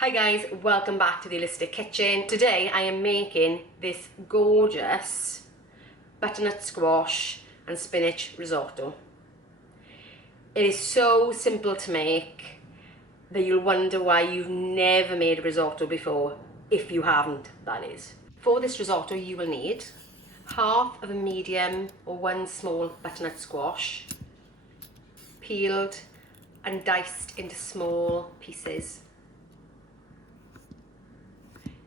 Hi guys, welcome back to the Holistic Kitchen. Today I am making this gorgeous butternut squash and spinach risotto. It is so simple to make that you'll wonder why you've never made a risotto before, if you haven't, that is. For this risotto you will need half of a medium or one small butternut squash, peeled and diced into small pieces.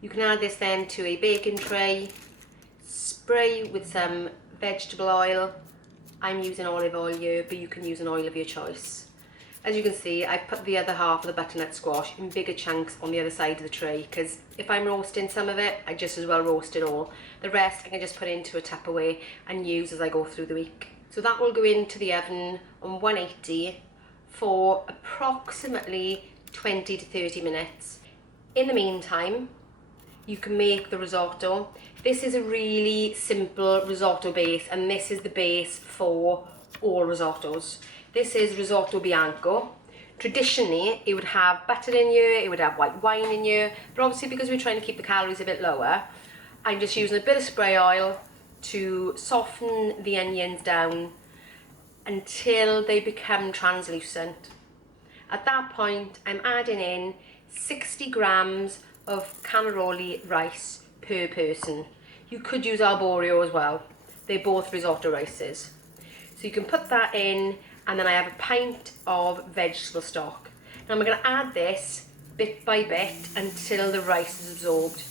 You can add this then to a baking tray, spray with some vegetable oil. I'm using olive oil here, but you can use an oil of your choice. As you can see, I've put the other half of the butternut squash in bigger chunks on the other side of the tray, because if I'm roasting some of it, I just as well roast it all. The rest I can just put into a Tupperware and use as I go through the week. So that will go into the oven on 180 for approximately 20 to 30 minutes. In the meantime, you can make the risotto. This is a really simple risotto base, and this is the base for all risottos. This is risotto bianco. Traditionally, it would have butter in here, it would have white wine in here, but obviously because we're trying to keep the calories a bit lower, I'm just using a bit of spray oil to soften the onions down until they become translucent. At that point, I'm adding in 60 grams of Carnaroli rice per person. You could use arborio as well. They're both risotto rices. So you can put that in, and then I have a pint of vegetable stock. Now I'm going to add this bit by bit until the rice is absorbed.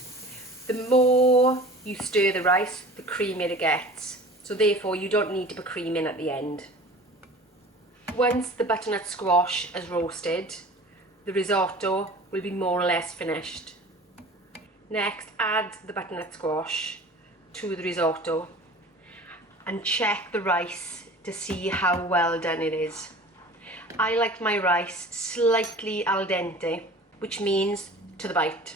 The more you stir the rice, the creamier it gets. So therefore you don't need to put cream in at the end. Once the butternut squash is roasted, the risotto will be more or less finished. Next, add the butternut squash to the risotto and check the rice to see how well done it is. I like my rice slightly al dente, which means to the bite.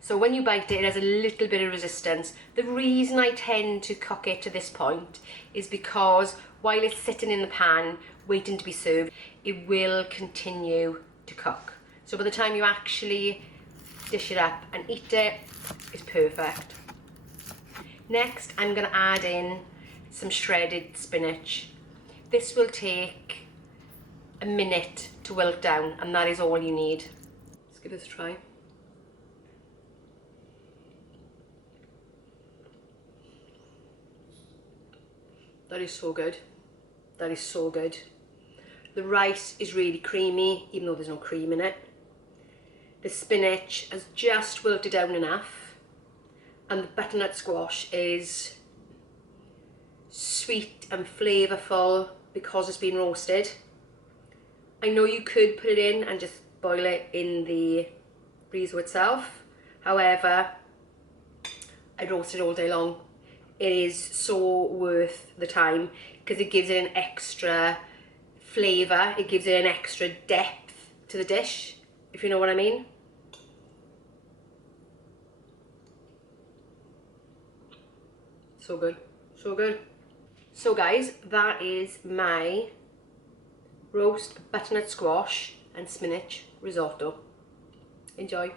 So when you bite it, it has a little bit of resistance. The reason I tend to cook it to this point is because while it's sitting in the pan waiting to be served, it will continue to cook. So by the time you actually dish it up and eat it, it's perfect. Next, I'm going to add in some shredded spinach. This will take a minute to wilt down, and that is all you need. Let's give this a try. That is so good. That is so good. The rice is really creamy, even though there's no cream in it. The spinach has just wilted down enough, and the butternut squash is sweet and flavourful because it's been roasted. I know you could put it in and just boil it in the riso itself. However, I'd roast it all day long. It is so worth the time because it gives it an extra flavour, it gives it an extra depth to the dish, if you know what I mean. So good, so good. So guys, that is my roast butternut squash and spinach risotto. Enjoy.